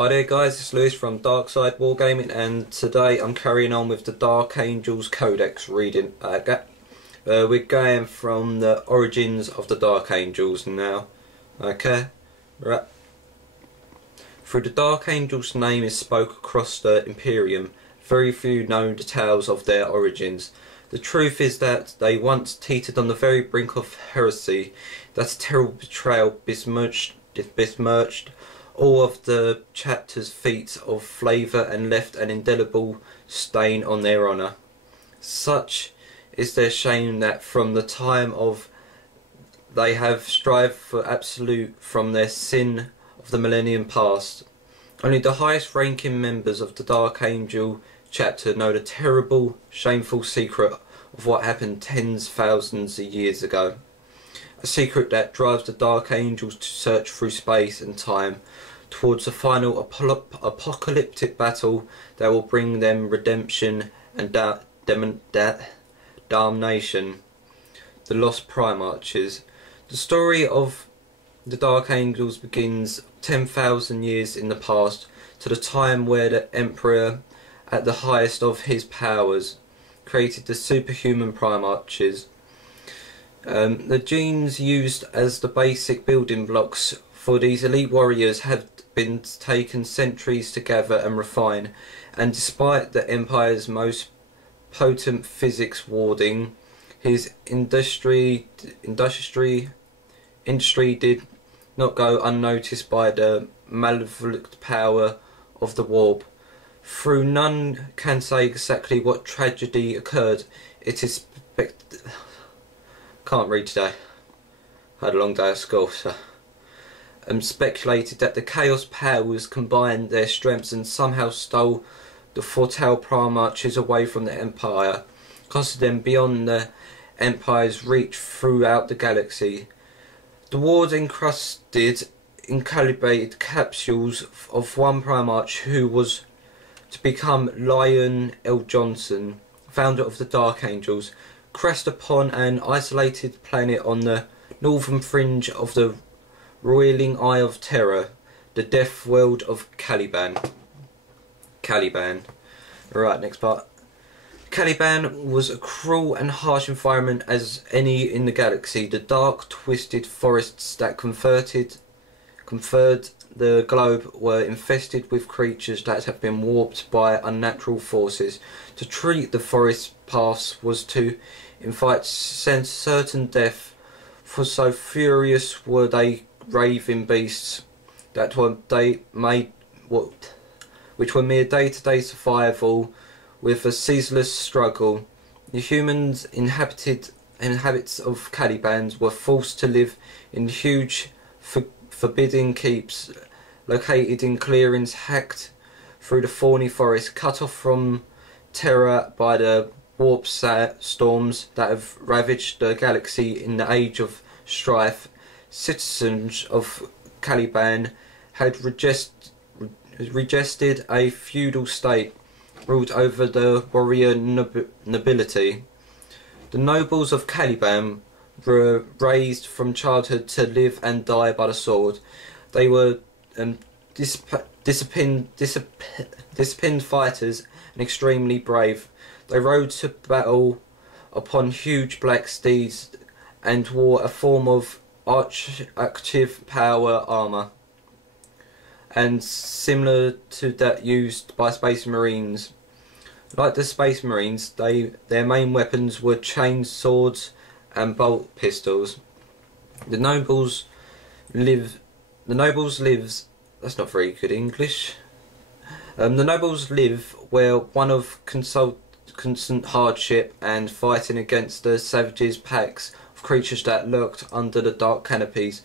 Hi there guys, it's Lewis from DarkSideWarGaming, and today I'm carrying on with the Dark Angels Codex reading. We're going from the origins of the Dark Angels now. Okay, right. Through the Dark Angels' name is spoke across the Imperium, very few known details of their origins. The truth is that they once teetered on the very brink of heresy. That terrible betrayal besmirched all of the chapter's feats of flavour and left an indelible stain on their honour. Such is their shame that from the time of they have strived for absolute from their sin of the millennium past. Only the highest ranking members of the Dark Angel chapter know the terrible, shameful secret of what happened tens of thousands of years ago. A secret that drives the Dark Angels to search through space and time towards the final apocalyptic battle that will bring them redemption and damnation. The Lost Padayachee. The story of the Dark Angels begins 10,000 years in the past, to the time where the Emperor, at the highest of his powers, created the superhuman Padayachee. The genes used as the basic building blocks for these elite warriors have been taken centuries to gather and refine, and despite the Empire's most potent physics warding, his industry did not go unnoticed by the malevolent power of the warp. Though none can say exactly what tragedy occurred, it is can't read today. I had a long day at school, so speculated that the Chaos Powers combined their strengths and somehow stole the foretold Padayachee away from the Empire, casting them beyond the Empire's reach throughout the galaxy. The ward encrusted, incalibrated capsules of one Padayachee who was to become Lion L. Johnson, founder of the Dark Angels, crashed upon an isolated planet on the northern fringe of the roiling Eye of Terror, the death world of Caliban. Right, next part. Caliban was a cruel and harsh environment as any in the galaxy. The dark, twisted forests that conferred the globe were infested with creatures that have been warped by unnatural forces. To treat the forest paths was to invite certain death, for so furious were they raving beasts that which were mere day-to-day survival with a ceaseless struggle. The humans inhabitants of Caliban were forced to live in huge forbidding keeps located in clearings hacked through the thorny forest, cut off from terror by the warp storms that have ravaged the galaxy in the age of strife. Citizens of Caliban had regested a feudal state ruled over the warrior nobility. The nobles of Caliban were raised from childhood to live and die by the sword. They were disciplined fighters and extremely brave. They rode to battle upon huge black steeds and wore a form of active power armour, and similar to that used by Space Marines. Like the Space Marines, their main weapons were chain swords and bolt pistols. The nobles lives. That's not very good English. The nobles live where one of constant hardship and fighting against the savages packs of creatures that lurked under the dark canopies.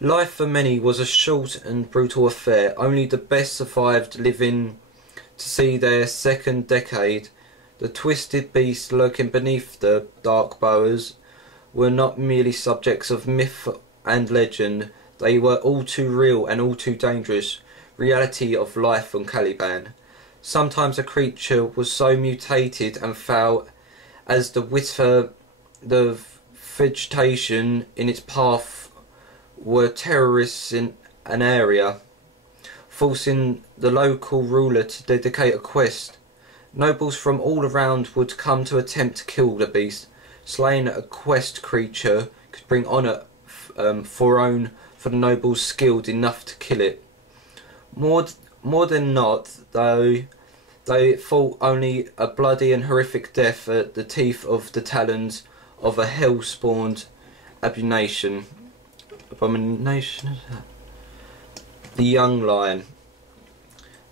Life for many was a short and brutal affair. Only the best survived, living to see their second decade. The twisted beasts lurking beneath the dark bowers were not merely subjects of myth and legend. They were all too real and all too dangerous. Reality of life on Caliban. Sometimes a creature was so mutated and foul as the vegetation in its path were terrorists in an area. forcing the local ruler to dedicate a quest. Nobles from all around would come to attempt to kill the beast. Slaying a quest creature could bring honour for the nobles skilled enough to kill it. More than not, though, they fought only a bloody and horrific death at the teeth of the talons of a hell-spawned abomination. The young lion.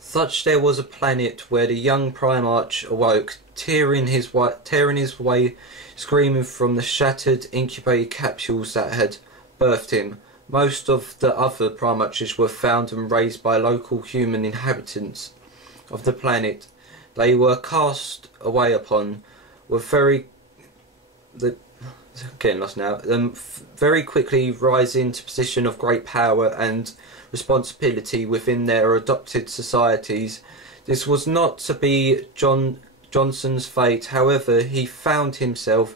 Such there was a planet where the young Primarch awoke, tearing his way, screaming from the shattered incubator capsules that had birthed him. Most of the other Primarches were found and raised by local human inhabitants of the planet. They were cast away upon, were very quickly rising to position of great power and responsibility within their adopted societies. This was not to be Johnson's fate. However, he found himself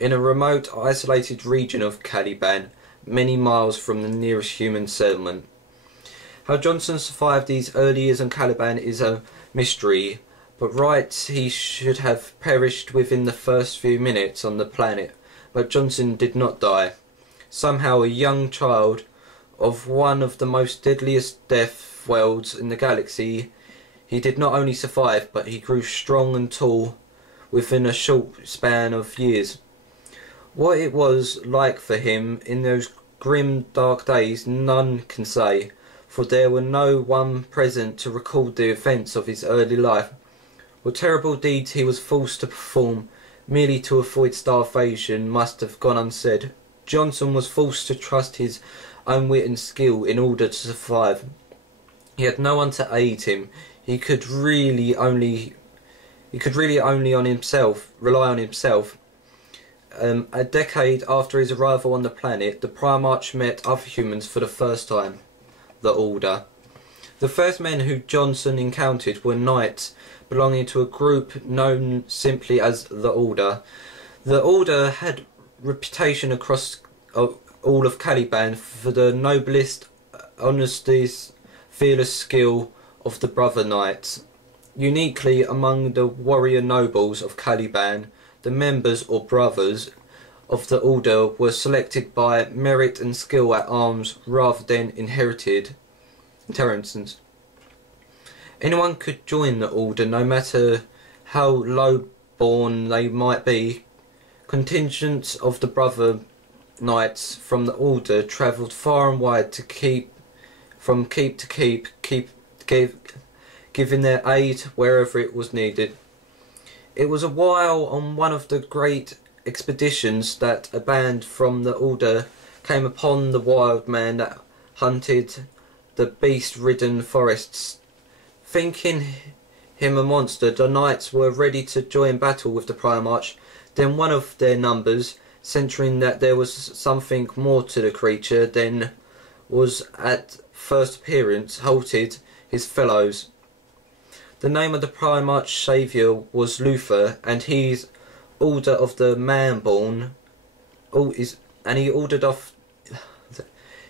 in a remote, isolated region of Caliban, many miles from the nearest human settlement. How Johnson survived these early years on Caliban is a mystery, but he should have perished within the first few minutes on the planet. But Johnson did not die. Somehow a young child of one of the most deadliest death worlds in the galaxy, he did not only survive, but he grew strong and tall within a short span of years. What it was like for him in those grim, dark days, none can say, for there were no one present to record the events of his early life. What terrible deeds he was forced to perform merely to avoid starvation must have gone unsaid. Johnson was forced to trust his own wit and skill in order to survive. He had no one to aid him. He could really only rely on himself. A decade after his arrival on the planet, the Primarch met other humans for the first time, the Order. The first men who Johnson encountered were knights belonging to a group known simply as the Order. The Order had reputation across all of Caliban for the noblest, honesties, fearless skill of the Brother Knights. Uniquely among the warrior nobles of Caliban, the members or brothers of the Order were selected by merit and skill at arms rather than inheritance. Anyone could join the Order, no matter how low-born they might be. Contingents of the Brother Knights from the Order travelled far and wide to keep giving their aid wherever it was needed. It was a while on one of the great expeditions that a band from the Order came upon the wild man that hunted the beast-ridden forests. Thinking him a monster, the knights were ready to join battle with the Primarch. Then one of their numbers, sensing that there was something more to the creature than was at first appearance, halted his fellows. The name of the Primarch saviour was Luther, and his order of the man-born,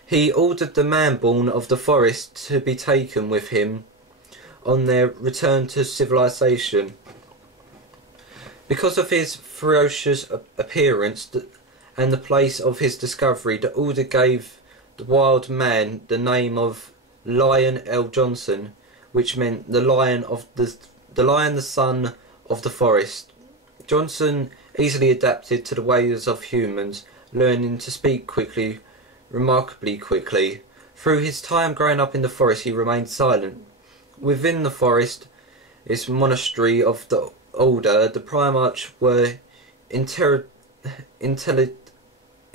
he ordered the man-born of the forest to be taken with him on their return to civilization. Because of his ferocious appearance and the place of his discovery, the Order gave the wild man the name of Lion L. Johnson, which meant the lion, the son of the forest. Johnson easily adapted to the ways of humans, learning to speak quickly, remarkably quickly. Through his time growing up in the forest, he remained silent. Within the forest, its monastery of the Order, the Primarch were integrated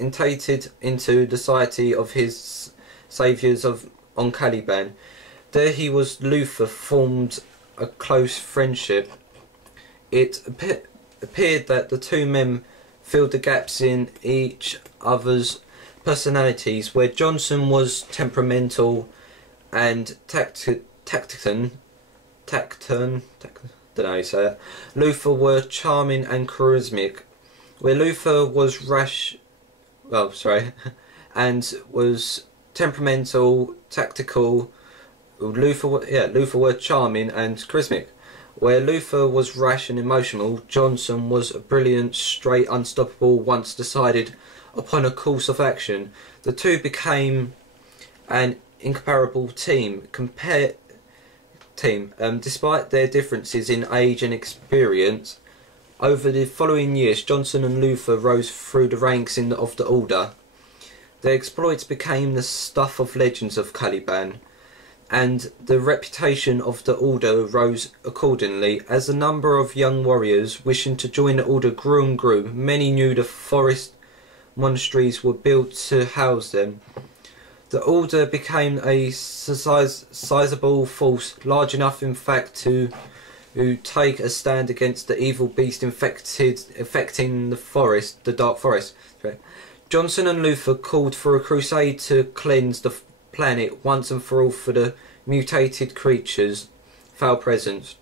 into the society of his saviours on Caliban. There he was Luther formed a close friendship. It appeared that the two men filled the gaps in each other's personalities, where Johnson was temperamental and taciturn, don't know how you say it. Luther were charming and charismatic, where Luther was and was temperamental, tactical, Luther were charming and charismatic. Where Luther was rash and emotional, Johnson was brilliant, straight, unstoppable. Once decided upon a course of action, the two became an incomparable team. Despite their differences in age and experience, over the following years, Johnson and Luther rose through the ranks of the Order. Their exploits became the stuff of legends of Caliban, and the reputation of the Order rose accordingly. As the number of young warriors wishing to join the Order grew and grew, many knew the forest monasteries were built to house them. The Order became a sizable force, large enough in fact to take a stand against the evil beast affecting the Dark Forest. Johnson and Luther called for a crusade to cleanse the planet once and for all for the mutated creatures' foul presence.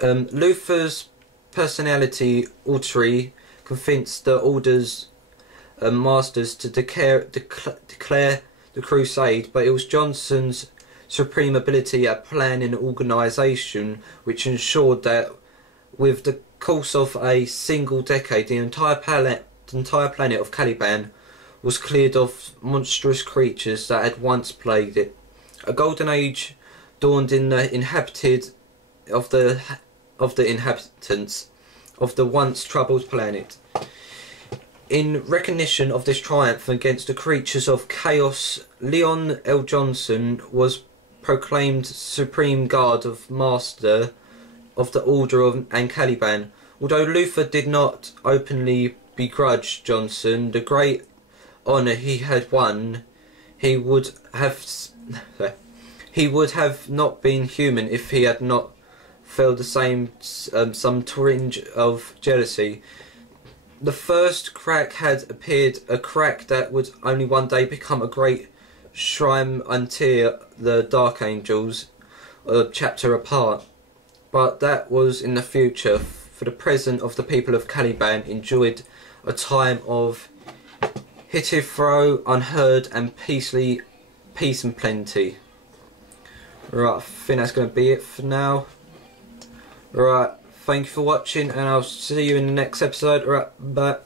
Luther's personality altering convinced the Order's masters to declare the crusade, but it was Johnson's supreme ability at planning and organisation which ensured that with the course of a single decade the entire planet of Caliban was cleared of monstrous creatures that had once plagued it. A golden age dawned in the inhabitants of the once troubled planet. In recognition of this triumph against the creatures of chaos, Leon L. Johnson was proclaimed Supreme Guard of Master of the Order of Caliban. Although Luther did not openly begrudge Johnson the great honour he had won, he would have not been human if he had not felt the same some twinge of jealousy. The first crack had appeared, a crack that would only one day become a great shrine until the Dark Angels, a chapter apart. But that was in the future. For the present of the people of Caliban enjoyed a time of hitherto unheard and peace and plenty. Right, I think that's going to be it for now. Right, thank you for watching and I'll see you in the next episode. Right, bye.